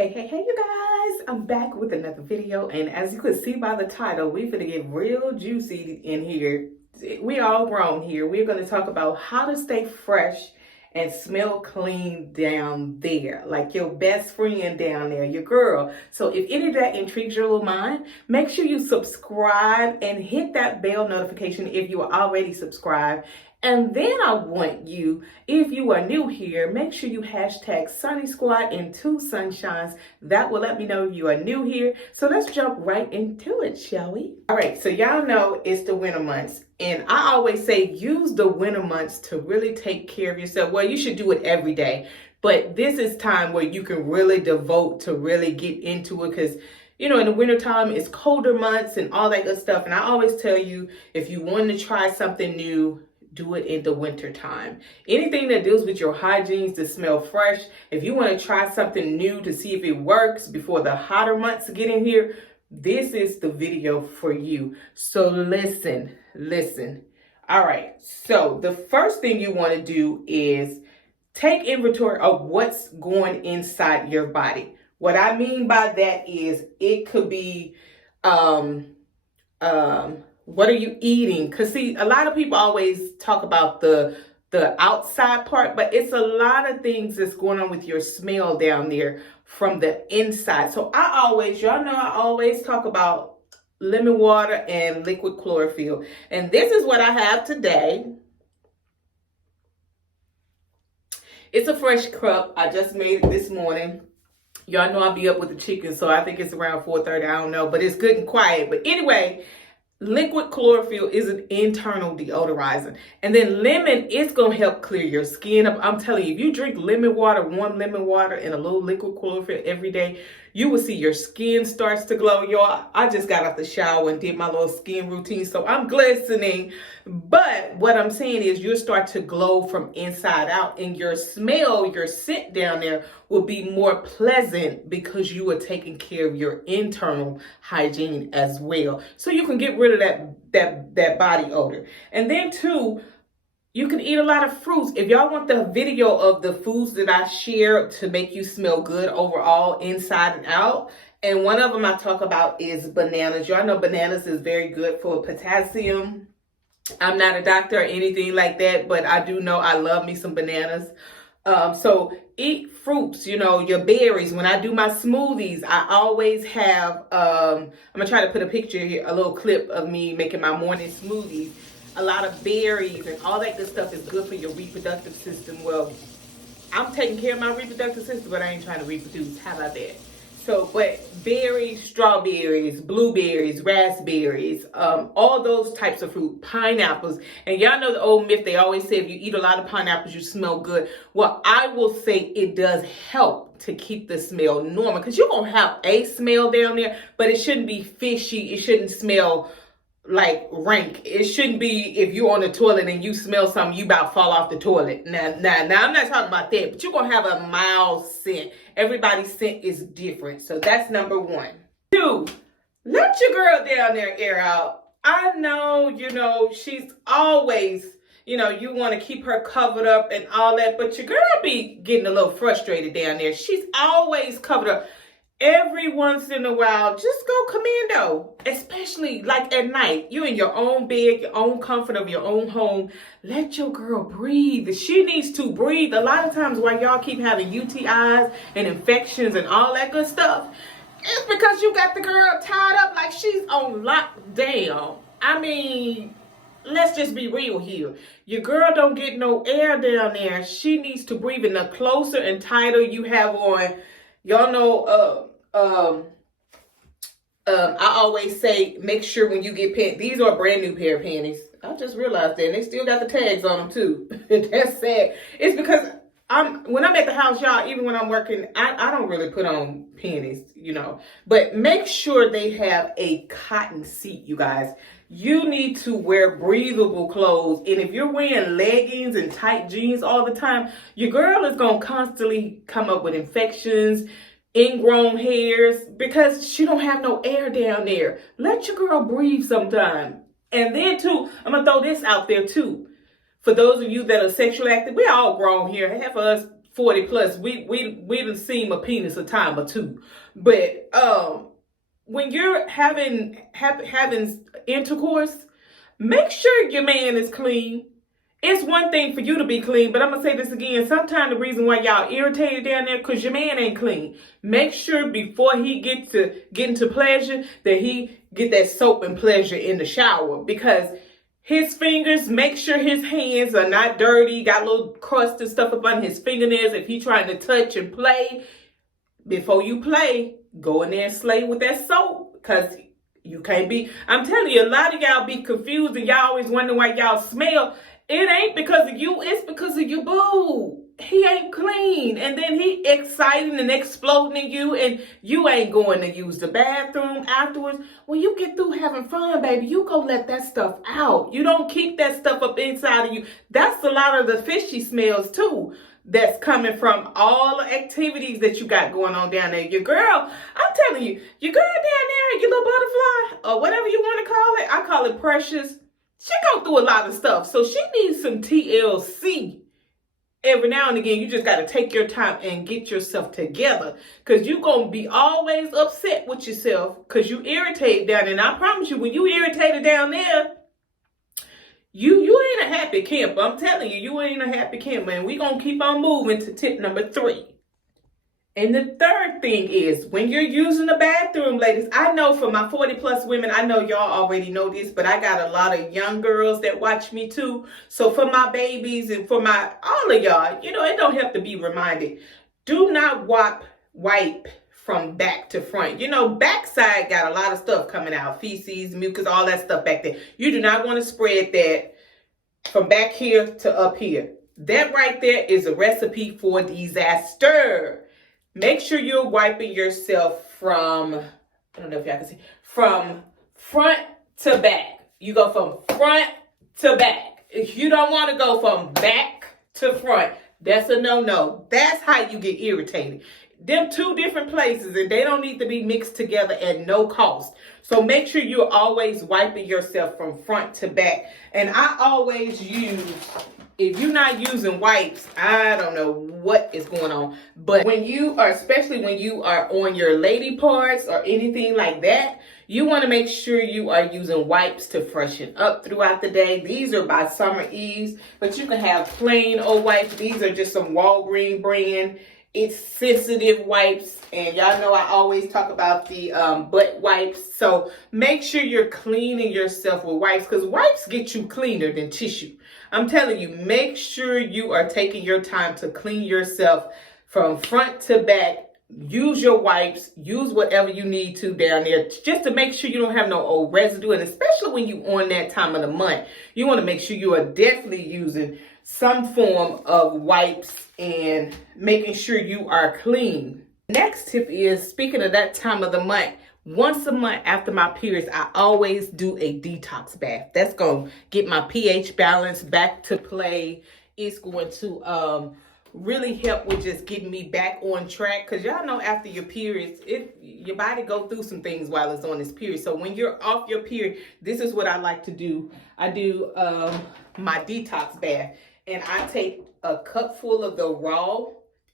Hey, you guys, I'm back with another video, and as you can see by the title, we're gonna get real juicy in here. We all grown here. We're gonna talk about how to stay fresh and smell clean down there, like your best friend down there, your girl. So if any of that intrigues your little mind, make sure you subscribe and hit that bell notification if you are already subscribed. And then I want you, if you are new here, make sure you hashtag Sunny Squad and Two Sunshines. That will let me know you are new here. So let's jump right into it, shall we? All right, so y'all know it's the winter months. And I always say use the winter months to really take care of yourself. Well, you should do it every day. But this is time where you can really devote to really get into it, because you know, in the wintertime, it's colder months and all that good stuff. And I always tell you, if you want to try something new, do it in the winter time. Anything that deals with your hygiene to smell fresh, if you want to try something new to see if it works before the hotter months get in here, this is the video for you. So listen. All right, so the first thing you want to do is take inventory of what's going inside your body. What I mean by that is it could be what are you eating? Because see, a lot of people always talk about the outside part, but it's a lot of things that's going on with your smell down there from the inside. So y'all know I always talk about lemon water and liquid chlorophyll. And this is what I have today. It's a fresh cup. I just made it this morning. Y'all know I'll be up with the chicken, so I think it's around 4:30. I don't know, but it's good and quiet. But anyway, liquid chlorophyll is an internal deodorizer. And then lemon is going to help clear your skin up. I'm telling you, if you drink lemon water, warm lemon water, and a little liquid chlorophyll every day, you will see your skin starts to glow. Y'all, I just got out the shower and did my little skin routine, so I'm glistening. But what I'm saying is you'll start to glow from inside out, and your smell, your scent down there will be more pleasant because you are taking care of your internal hygiene as well. So you can get rid of that body odor. And then too, you can eat a lot of fruits. If y'all want the video of the foods that I share to make you smell good overall, inside and out, and one of them I talk about is bananas. Y'all know bananas is very good for potassium. I'm not a doctor or anything like that, but I do know I love me some bananas. So eat fruits, you know, your berries. When I do my smoothies, I always have, I'm going to try to put a picture here, a little clip of me making my morning smoothies. A lot of berries and all that good stuff is good for your reproductive system. Well, I'm taking care of my reproductive system, but I ain't trying to reproduce. How about that? So, but berries, strawberries, blueberries, raspberries, all those types of fruit, pineapples. And y'all know the old myth, they always say if you eat a lot of pineapples, you smell good. Well, I will say it does help to keep the smell normal, because you're going to have a smell down there, but it shouldn't be fishy. It shouldn't smell like rank. It shouldn't be if you're on the toilet and you smell something, you about to fall off the toilet. Now, I'm not talking about that, but you're going to have a mild scent. Everybody's scent is different. So that's number one. 2, let your girl down there air out. I know, you know, she's always, you know, you want to keep her covered up and all that, but your girl be getting a little frustrated down there. She's always covered up. Every once in a while, just go commando, especially like at night. You in your own bed, your own comfort of your own home. Let your girl breathe. She needs to breathe. A lot of times why y'all keep having UTIs and infections and all that good stuff, it's because you got the girl tied up like she's on lockdown. I mean, let's just be real here. Your girl don't get no air down there. She needs to breathe. And the closer and tighter you have on, y'all know, I always say, make sure when you get pants, these are a brand new pair of panties. I just realized that, and they still got the tags on them too. That's sad. It's because when I'm at the house, y'all, even when I'm working, I don't really put on panties, you know. But make sure they have a cotton seat, you guys. You need to wear breathable clothes. And if you're wearing leggings and tight jeans all the time, your girl is going to constantly come up with infections, ingrown hairs, because she don't have no air down there. Let your girl breathe sometime. And then too, I'm going to throw this out there too. For those of you that are sexually active, we all grown here. Half of us 40 plus, we done seen a penis a time or two. But when you're having intercourse, make sure your man is clean. It's one thing for you to be clean, but I'm going to say this again. Sometimes the reason why y'all irritated down there because your man ain't clean. Make sure before he get into pleasure that he get that soap and pleasure in the shower, because his fingers, make sure his hands are not dirty, got a little crust and stuff up on his fingernails. If he trying to touch and play, before you play, go in there and slay with that soap, because you can't be. I'm telling you, a lot of y'all be confused and y'all always wonder why y'all smell. It ain't because of you, it's because of your boo. He ain't clean. And then he exciting and exploding in you, and you ain't going to use the bathroom afterwards. When you get through having fun, baby, you go let that stuff out. You don't keep that stuff up inside of you. That's a lot of the fishy smells too, that's coming from all the activities that you got going on down there. Your girl, I'm telling you, your girl down there, your little butterfly, or whatever you want to call it, I call it Precious. She go through a lot of stuff, so she needs some TLC every now and again. You just got to take your time and get yourself together, because you're going to be always upset with yourself because you irritated down there. And I promise you, when you irritated down there, you ain't a happy camper. I'm telling you, you ain't a happy camper. And we're going to keep on moving to tip number 3. And the third thing is, when you're using the bathroom, ladies, I know for my 40 plus women, I know y'all already know this, but I got a lot of young girls that watch me too. So for my babies and for all of y'all, it don't have to be reminded. Do not wipe from back to front. Backside got a lot of stuff coming out, feces, mucus, all that stuff back there. You do not want to spread that from back here to up here. That right there is a recipe for disaster. Make sure you're wiping yourself from, I don't know if y'all can see, from front to back. You go from front to back. If you don't want to go from back to front, that's a no-no. That's how you get irritated. Them two different places, and they don't need to be mixed together at no cost. So make sure you're always wiping yourself from front to back. And I always use, if you're not using wipes, I don't know what is going on. But when you are, especially when you are on your lady parts or anything like that, you want to make sure you are using wipes to freshen up throughout the day. These are by Summer Ease, but you can have plain old wipes. These are just some Walgreens brand. It's sensitive wipes, and y'all know I always talk about the butt wipes. So make sure you're cleaning yourself with wipes, because wipes get you cleaner than tissue. I'm telling you, make sure you are taking your time to clean yourself from front to back. Use your wipes, use whatever you need to down there, just to make sure you don't have no old residue. And especially when you on that time of the month, you want to make sure you are definitely using some form of wipes and making sure you are clean. Next tip is, speaking of that time of the month, once a month after my periods, I always do a detox bath. That's going to get my pH balance back to play. It's going to really help with just getting me back on track, because y'all know after your periods, your body go through some things while it's on its period. So when you're off your period, this is what I like to do. I do my detox bath, and I take a cup full of the raw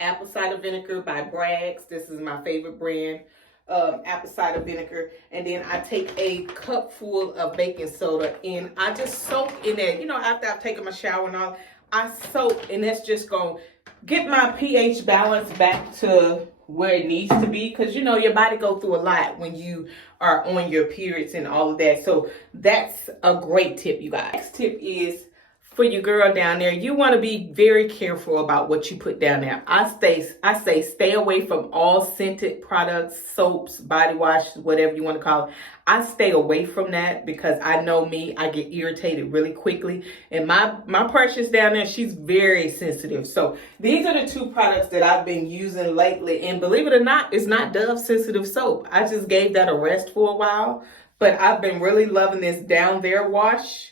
apple cider vinegar by Bragg's. This is my favorite brand, apple cider vinegar. And then I take a cup full of baking soda, and I just soak in there. After I've taken my shower and all, I soak, and that's just going to get my pH balance back to where it needs to be, because your body go through a lot when you are on your periods and all of that. So that's a great tip, you guys. Next tip is for your girl down there. You want to be very careful about what you put down there. I say stay away from all scented products, soaps, body wash, whatever you want to call it. I stay away from that, because I know me, I get irritated really quickly. And my Precious down there, she's very sensitive. So these are the two products that I've been using lately. And believe it or not, it's not Dove sensitive soap. I just gave that a rest for a while. But I've been really loving this Down There wash.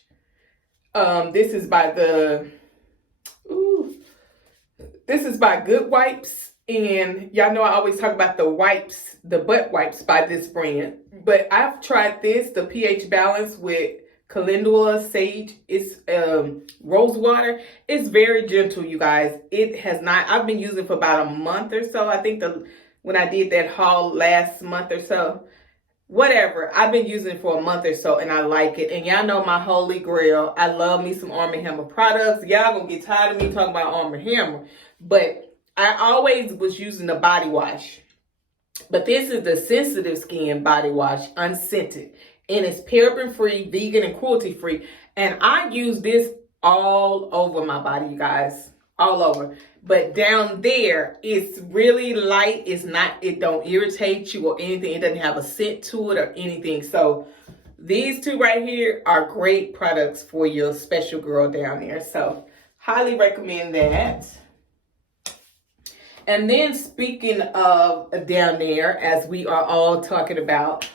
This is by Good Wipes. And y'all know I always talk about the butt wipes by this brand. But I've tried this, the pH balance with calendula, sage. It's rose water. It's very gentle, you guys. It has not, I've been using it for about a month or so. I think when I did that haul last month or so, whatever, I've been using it for a month or so, and I like it. And y'all know my holy grail, I love me some Arm & Hammer products. Y'all gonna get tired of me talking about Arm & Hammer, but I always was using the body wash. But this is the sensitive skin body wash, unscented. And it's paraben-free, vegan, and cruelty-free. And I use this all over my body, you guys. All over. But down there, it's really light. It's not, it don't irritate you or anything. It doesn't have a scent to it or anything. So these two right here are great products for your special girl down there. So highly recommend that. And then speaking of down there, as we are all talking about,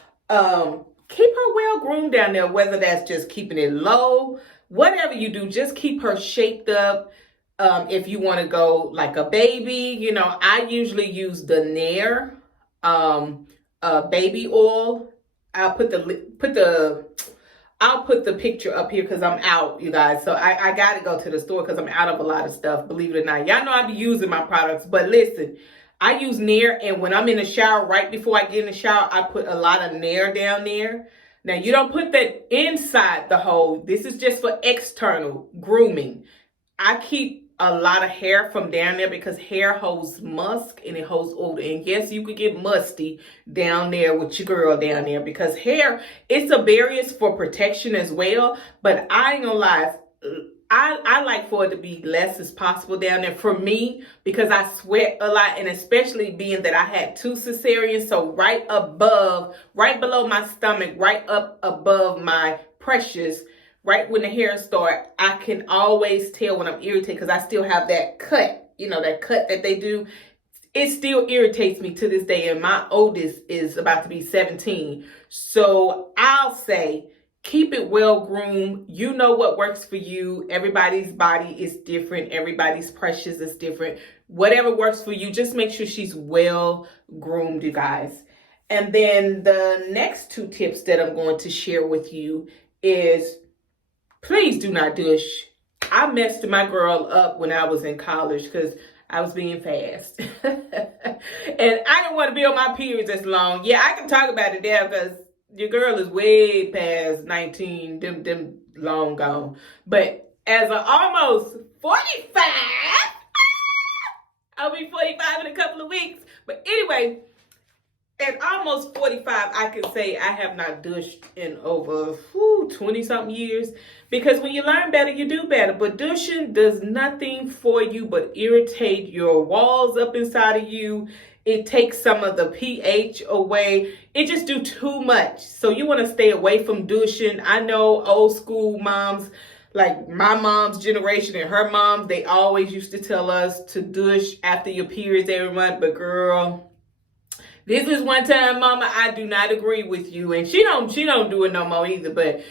keep her well groomed down there, whether that's just keeping it low, whatever you do, just keep her shaped up. If you want to go like a baby, you know, I usually use the Nair baby oil. I'll put the picture up here because I'm out, you guys. So I got to go to the store because I'm out of a lot of stuff, believe it or not. Y'all know I be using my products, but listen, I use Nair, and when I'm in the shower, right before I get in the shower, I put a lot of Nair down there. Now, you don't put that inside the hole. This is just for external grooming. I keep a lot of hair from down there because hair holds musk and it holds odor. And yes, you could get musty down there with your girl down there because hair, it's a barrier for protection as well. But I ain't gonna lie, I like for it to be less as possible down there for me because I sweat a lot, and especially being that I had 2 cesareans, so right below my stomach, right up above my precious, right when the hair start, I can always tell when I'm irritated because I still have that cut, you know, that cut that they do. It still irritates me to this day, and my oldest is about to be 17. So I'll say, keep it well groomed. You know what works for you. Everybody's body is different. Everybody's precious is different. Whatever works for you, just make sure she's well groomed, you guys. And then the next 2 tips that I'm going to share with you is, please do not douche. I messed my girl up when I was in college because I was being fast. And I didn't want to be on my periods as long. Yeah, I can talk about it there because your girl is way past 19, them long gone. But as an almost 45, I'll be 45 in a couple of weeks. But anyway, at almost 45, I can say I have not douched in over 20-something years. Because when you learn better, you do better. But douching does nothing for you but irritate your walls up inside of you. It takes some of the pH away. It just do too much. So you want to stay away from douching. I know old school moms, like my mom's generation and her moms, they always used to tell us to douche after your periods every month. But girl, this is one time, mama, I do not agree with you. And she don't do it no more either. But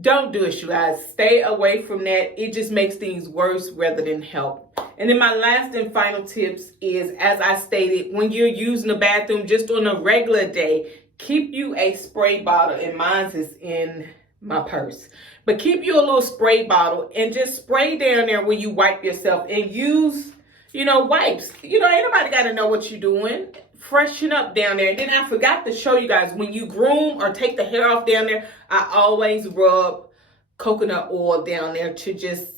don't do it, you guys. Stay away from that. It just makes things worse rather than help. And then my last and final tips is, as I stated, when you're using the bathroom just on a regular day, keep you a spray bottle. And mine is in my purse. But keep you a little spray bottle and just spray down there when you wipe yourself, and use, wipes. Ain't nobody got to know what you're doing. Freshen up down there. And then I forgot to show you guys, when you groom or take the hair off down there, I always rub coconut oil down there to just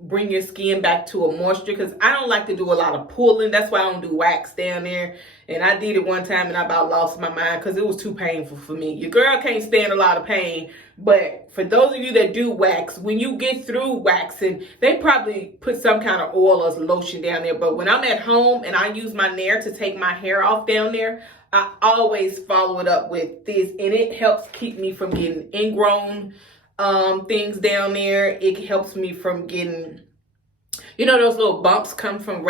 bring your skin back to a moisture, because I don't like to do a lot of pulling. That's why I don't do wax down there. And I did it one time and I about lost my mind because it was too painful for me. Your girl can't stand a lot of pain. But for those of you that do wax, when you get through waxing, they probably put some kind of oil or lotion down there. But when I'm at home and I use my Nair to take my hair off down there, I always follow it up with this. And it helps keep me from getting ingrown things down there. It helps me from getting, those little bumps come from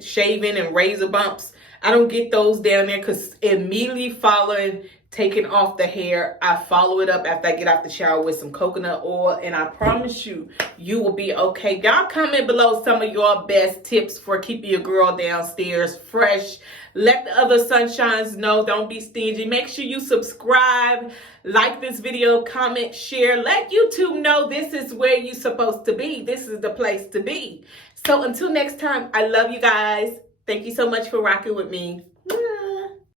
shaving and razor bumps. I don't get those down there because immediately following taking off the hair. I follow it up after I get out the shower with some coconut oil, and I promise you, you will be okay. Y'all comment below some of your best tips for keeping your girl downstairs fresh. Let the other sunshines know. Don't be stingy. Make sure you subscribe, like this video, comment, share. Let YouTube know this is where you're supposed to be. This is the place to be. So until next time, I love you guys. Thank you so much for rocking with me.